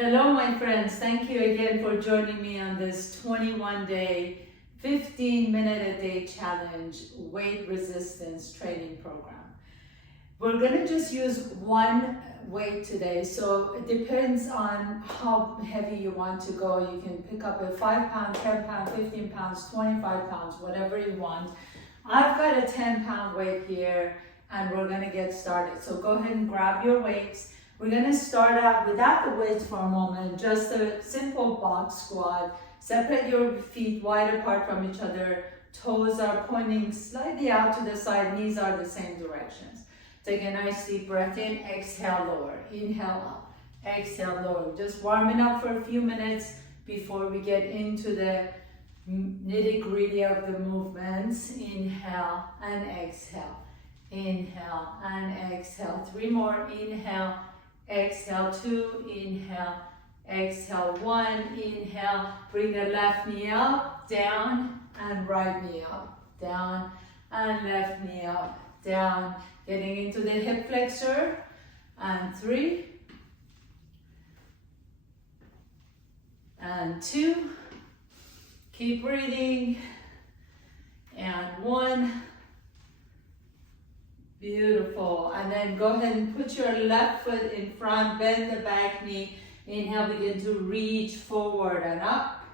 Hello, my friends. Thank you again for joining me on this 21-day, 15-minute-a-day challenge weight resistance training program. We're going to just use one weight today, so it depends on how heavy you want to go. You can pick up a 5 pound, 10 pound, 15 pounds, 25 pounds, whatever you want. I've got a 10-pound weight here, and we're going to get started. So go ahead and grab your weights. We're going to start out without the weights for a moment, just a simple box squat. Separate your feet wide apart from each other. Toes are pointing slightly out to the side. Knees are the same directions. Take a nice deep breath in. Exhale, lower. Inhale up. Exhale, lower. Just warming up for a few minutes before we get into the nitty-gritty of the movements. Inhale and exhale. Inhale and exhale. 3 more. Inhale. Exhale, 2, inhale, exhale, 1, inhale, bring the left knee up, down, and right knee up, down, and left knee up, down, getting into the hip flexor, and 3, and 2, keep breathing, and 1, beautiful. And then go ahead and put your left foot in front, bend the back knee. Inhale, begin to reach forward and up.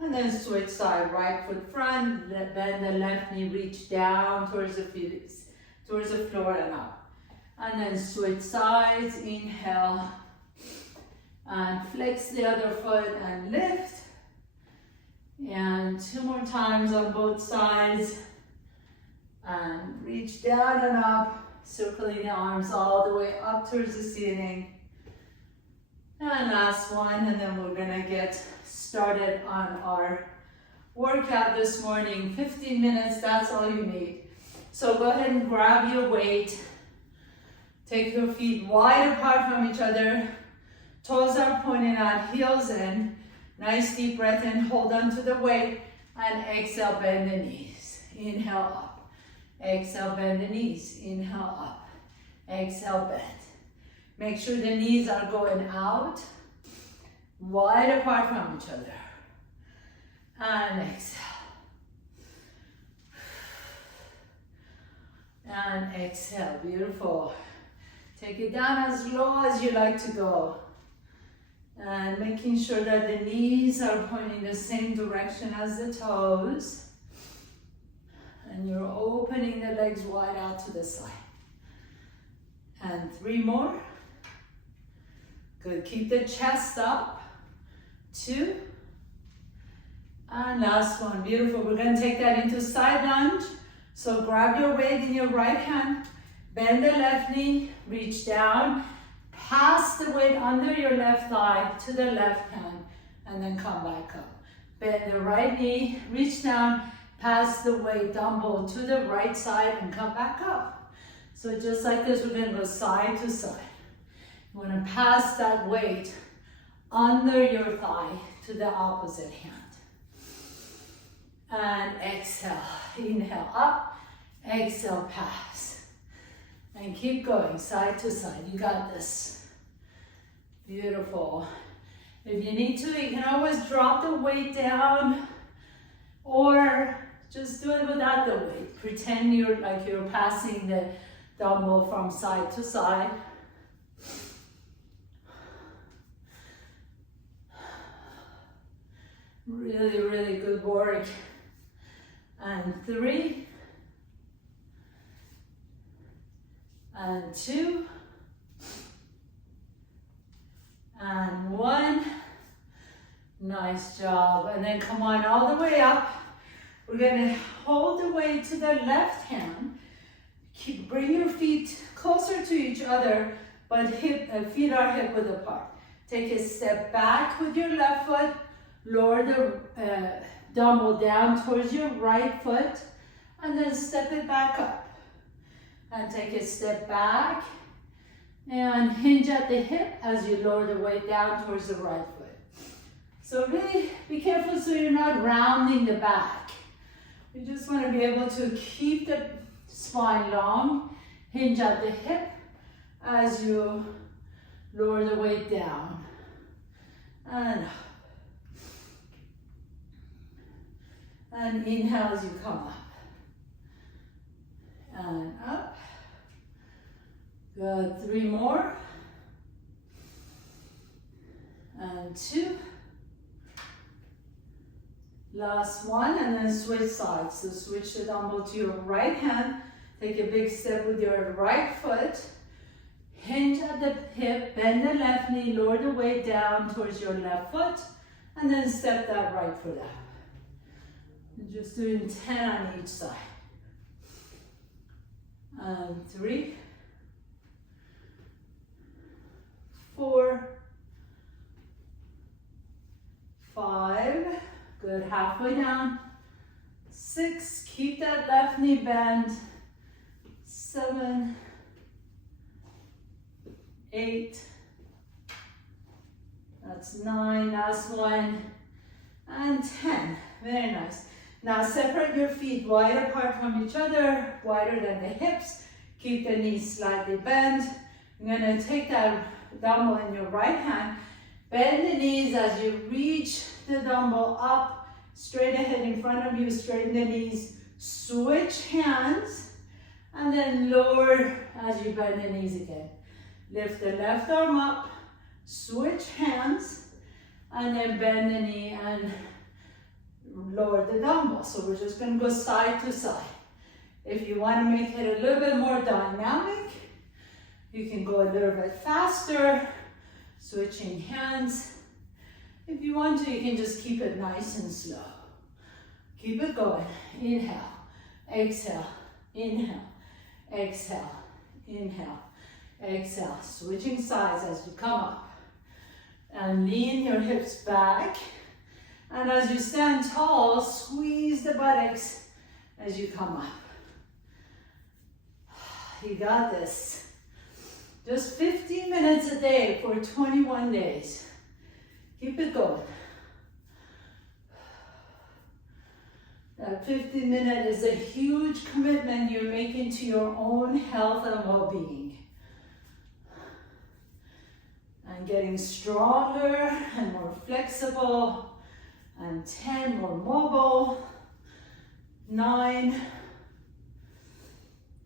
And then switch side, right foot front, bend the left knee, reach down towards the feet, towards the floor and up. And then switch sides, inhale. And flex the other foot and lift. And 2 more times on both sides. And reach down and up, circling the arms all the way up towards the ceiling. And last one, and then we're gonna get started on our workout this morning. 15 minutes, that's all you need. So go ahead and grab your weight. Take your feet wide apart from each other. Toes are pointing out, heels in. Nice deep breath in, hold on to the weight. And exhale, bend the knees. Inhale up. Exhale, bend the knees. Inhale up. Exhale, bend. Make sure the knees are going out, wide apart from each other. And exhale. And exhale. Beautiful. Take it down as low as you like to go. And making sure that the knees are pointing the same direction as the toes. And you're opening the legs wide out to the side. And 3 more. Good, keep the chest up. 2. And last one, beautiful. We're gonna take that into side lunge. So grab your weight in your right hand, bend the left knee, reach down, pass the weight under your left thigh to the left hand, and then come back up. Bend the right knee, reach down, pass the weight, dumbbell to the right side and come back up. So just like this, we're gonna go side to side. You wanna pass that weight under your thigh to the opposite hand. And exhale, inhale up, exhale, pass. And keep going side to side, you got this. Beautiful. If you need to, you can always drop the weight down or just do it without the weight. Pretend you're passing the dumbbell from side to side. Really, really good work. And 3. And 2. And 1. Nice job. And then come on all the way up. We're going to hold the weight to the left hand. Bring your feet closer to each other, but feet are hip width apart. Take a step back with your left foot. Lower the dumbbell down towards your right foot. And then step it back up. And take a step back. And hinge at the hip as you lower the weight down towards the right foot. So really be careful so you're not rounding the back. You just want to be able to keep the spine long, hinge at the hip as you lower the weight down. and up. And inhale as you come up. And up. Good, 3 more. And 2. Last one, and then switch sides. So switch the dumbbell to your right hand. Take a big step with your right foot. Hinge at the hip, bend the left knee, lower the weight down towards your left foot, and then step that right foot up. Just doing 10 on each side. And 3, 4, 5, good, halfway down. 6, keep that left knee bent. 7, 8, that's 9, last one, and 10. Very nice. Now separate your feet wide apart from each other, wider than the hips. Keep the knees slightly bent. You're gonna take that dumbbell in your right hand, bend the knees as you reach the dumbbell up, straight ahead in front of you, straighten the knees, switch hands, and then lower as you bend the knees again. Lift the left arm up, switch hands, and then bend the knee and lower the dumbbell. So we're just going to go side to side. If you want to make it a little bit more dynamic, you can go a little bit faster, switching hands. If you want to, you can just keep it nice and slow. Keep it going. Inhale, exhale, inhale, exhale, inhale, exhale. Switching sides as you come up. And lean your hips back. And as you stand tall, squeeze the buttocks as you come up. You got this. Just 15 minutes a day for 21 days. Keep it going. That 15 minutes is a huge commitment you're making to your own health and well-being. And getting stronger and more flexible. And 10, more mobile. 9,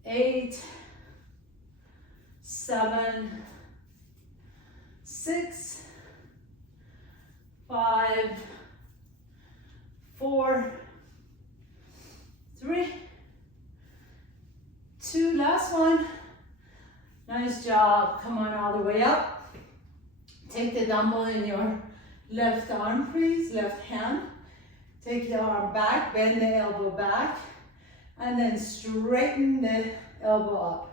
8, 7, 6, 5, 4, 3, 2, last one. Nice job. Come on all the way up. Take the dumbbell in your left arm, please, left hand. Take the arm back, bend the elbow back, and then straighten the elbow up.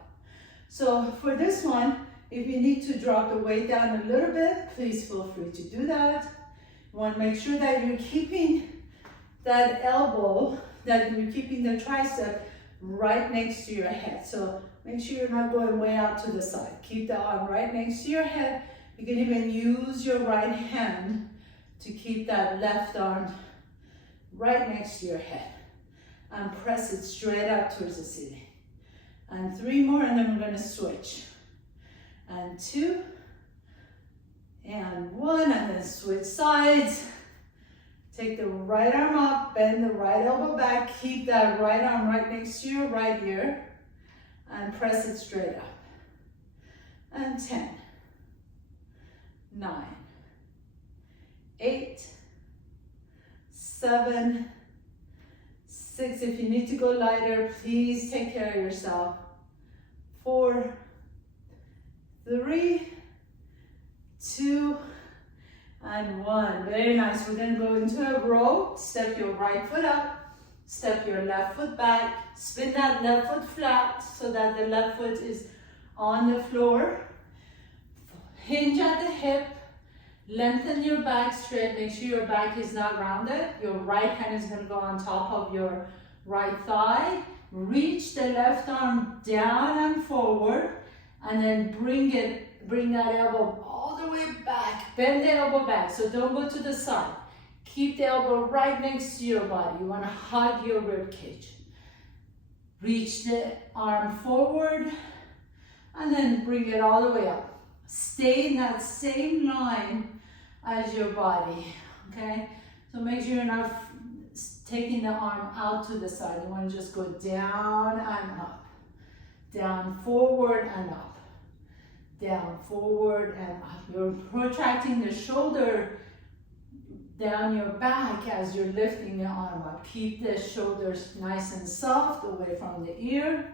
So for this one, if you need to drop the weight down a little bit, please feel free to do that. You want to make sure that you're keeping that elbow, that you're keeping the tricep right next to your head. So make sure you're not going way out to the side. Keep the arm right next to your head. You can even use your right hand to keep that left arm right next to your head. And press it straight up towards the ceiling. And 3 more, and then we're going to switch. And 2, and 1, and then switch sides. Take the right arm up, bend the right elbow back, keep that right arm right next to your right ear, and press it straight up. And 10, 9, 8, 7, 6, if you need to go lighter, please take care of yourself. 4, 3, 2, and 1. Very nice. We're going to go into a row. Step your right foot up, step your left foot back, spin that left foot flat so that the left foot is on the floor. Hinge at the hip, lengthen your back straight, make sure your back is not rounded. Your right hand is going to go on top of your right thigh. Reach the left arm down and forward, and then bring that elbow all the way back. Bend the elbow back, so don't go to the side. Keep the elbow right next to your body. You want to hug your rib cage. Reach the arm forward, and then bring it all the way up. Stay in that same line as your body, okay? So make sure you're not taking the arm out to the side. You want to just go down and up, down, forward and up, down, forward and up. You're protracting the shoulder down your back as you're lifting the arm up. Keep the shoulders nice and soft away from the ear.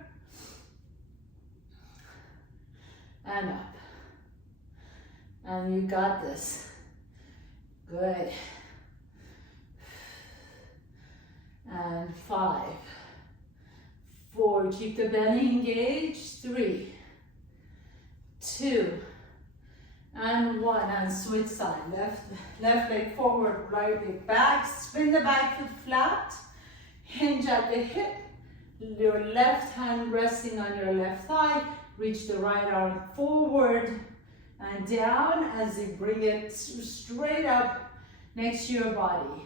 And up. And you got this. Good. And 5, 4, keep the belly engaged. 3, 2, and 1, and switch side. Left leg forward, right leg back. Spin the back foot flat. Hinge at the hip. Your left hand resting on your left thigh. Reach the right arm forward and down as you bring it straight up next to your body.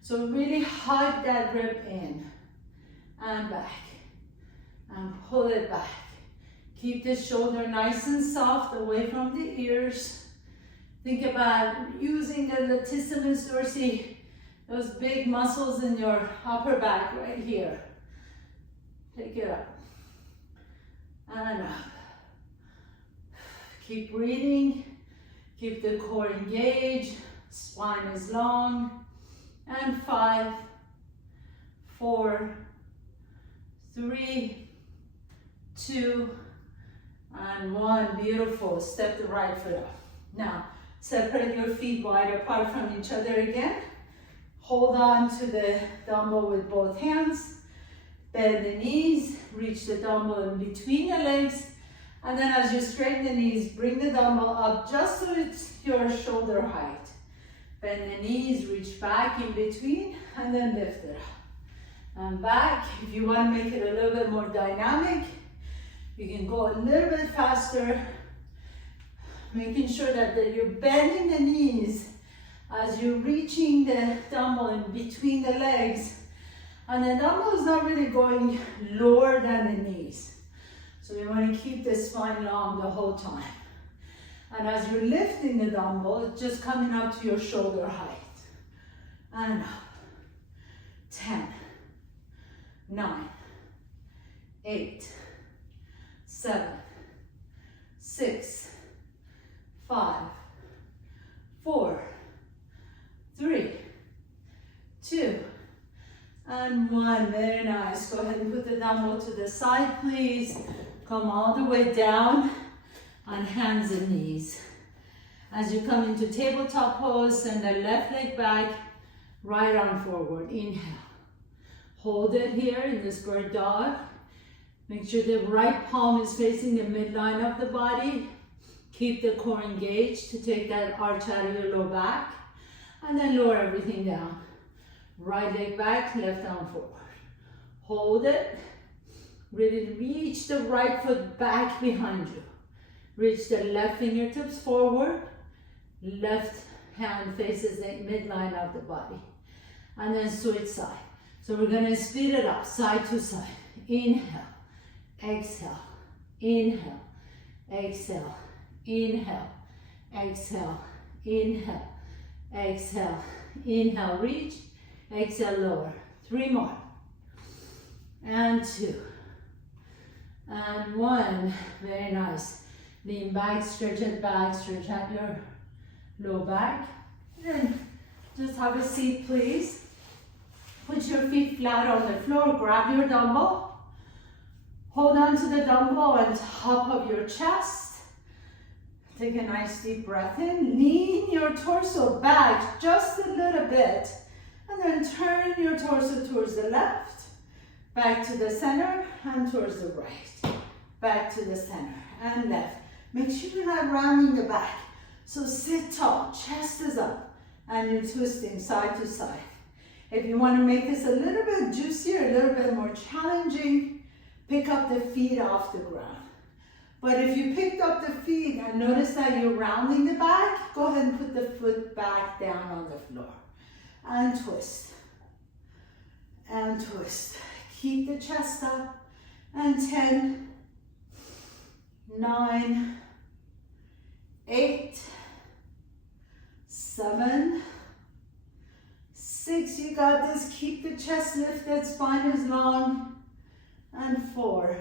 So really hug that rib in and back and pull it back. Keep the shoulder nice and soft away from the ears. Think about using the latissimus dorsi, those big muscles in your upper back right here. Take it up and up. Keep breathing. Keep the core engaged. Spine is long. And 5, 4, 3, 2, and 1. Beautiful. Step the right foot up. Now, separate your feet wide apart from each other again. Hold on to the dumbbell with both hands. Bend the knees. Reach the dumbbell in between the legs. And then as you straighten the knees, bring the dumbbell up just so it's your shoulder height. Bend the knees, reach back in between, and then lift it up. And back. If you want to make it a little bit more dynamic, you can go a little bit faster, making sure that you're bending the knees as you're reaching the dumbbell in between the legs. And the dumbbell is not really going lower than the knees. So you want to keep the spine long the whole time. And as you're lifting the dumbbell, it's just coming up to your shoulder height. And up. 10, 9, 8, 7, 6, 5, 4, 3, 2, and 1. Very nice. Go ahead and put the dumbbell to the side, please. Come all the way down on hands and knees. As you come into tabletop pose, send the left leg back, right arm forward. Inhale. Hold it here in this bird dog. Make sure the right palm is facing the midline of the body. Keep the core engaged to take that arch out of your low back. And then lower everything down. Right leg back, left arm forward. Hold it. Really reach the right foot back behind you. Reach the left fingertips forward. Left hand faces the midline of the body. And then switch side. So we're going to speed it up, side to side. Inhale, exhale, inhale, exhale, inhale, exhale, inhale, exhale, inhale, reach, exhale, lower. 3 more. And 2. And 1. Very nice. Lean back, stretch out your low back. Then just have a seat, please. Put your feet flat on the floor. Grab your dumbbell. Hold on to the dumbbell on top of your chest. Take a nice deep breath in. Lean your torso back just a little bit. And then turn your torso towards the left. Back to the center and towards the right. Back to the center and left. Make sure you're not rounding the back. So sit tall, chest is up, and you're twisting side to side. If you want to make this a little bit juicier, a little bit more challenging, pick up the feet off the ground. But if you picked up the feet and notice that you're rounding the back, go ahead and put the foot back down on the floor. And twist. And twist. Keep the chest up. And 10, 9, 8, 7, 6, you got this. Keep the chest lifted, spine is long. And 4,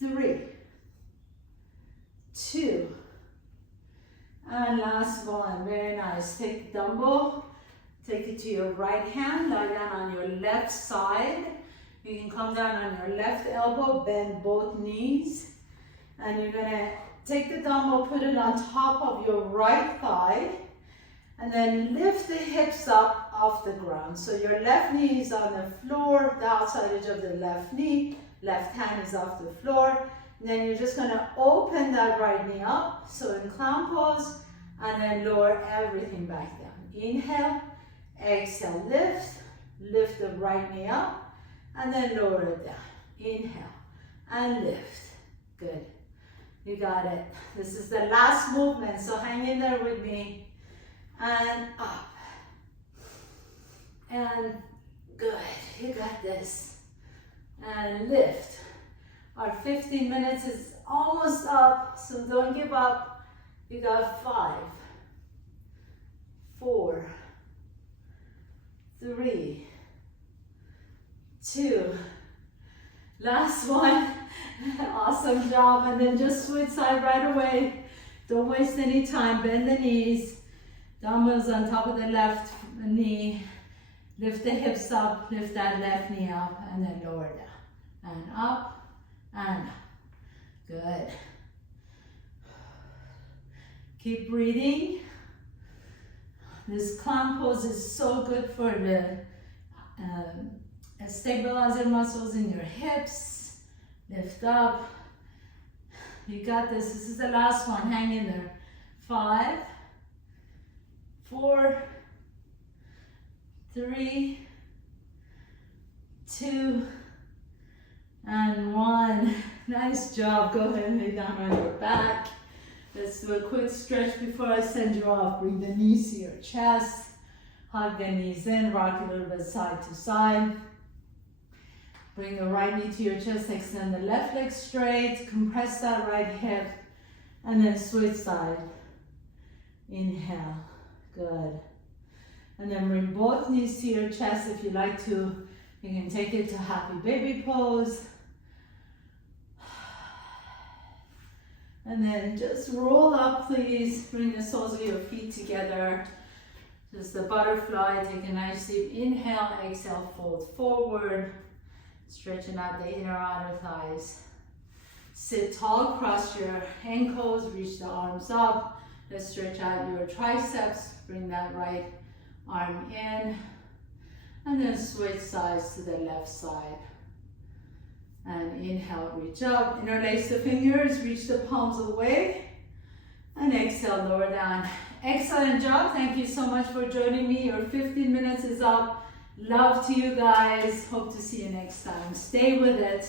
3, 2, and last one. Very nice. Take the dumbbell, take it to your right hand, lie down on your left side. You can come down on your left elbow, bend both knees, and you're gonna take the dumbbell, put it on top of your right thigh, and then lift the hips up off the ground. So your left knee is on the floor, the outside edge of the left knee, left hand is off the floor. And then you're just gonna open that right knee up, so in clown pose, and then lower everything back down. Inhale, exhale, lift the right knee up, and then lower it down. Inhale, and lift. Good, you got it. This is the last movement, so hang in there with me. And up, and good, you got this. And lift. Our 15 minutes is almost up, so don't give up. You got 5, 4, 3, 2, last one. Awesome job. And then just switch side right away. Don't waste any time. Bend the knees. Dumbbells on top of the left knee. Lift the hips up, lift that left knee up, and then lower down. And up. And up. Good. Keep breathing. This clown pose is so good for the stabilizer muscles in your hips. Lift up. You got this. This is the last one. Hang in there. 5, 4, 3, 2, and 1. Nice job. Go ahead and lay down on your back. Let's do a quick stretch before I send you off. Bring the knees to your chest. Hug the knees in. Rock a little bit side to side. Bring the right knee to your chest. Extend the left leg straight. Compress that right hip. And then switch side. Inhale. Good. And then bring both knees to your chest. If you like to, you can take it to happy baby pose. And then just roll up, please. Bring the soles of your feet together. Just the butterfly. Take a nice deep inhale. Exhale, fold forward. Stretching out the inner outer thighs. Sit tall, cross your ankles, reach the arms up. Let's stretch out your triceps. Bring that right arm in. And then switch sides to the left side. And inhale, reach up. Interlace the fingers, reach the palms away. And exhale, lower down. Excellent job. Thank you so much for joining me. Your 15 minutes is up. Love to you guys. Hope to see you next time. Stay with it.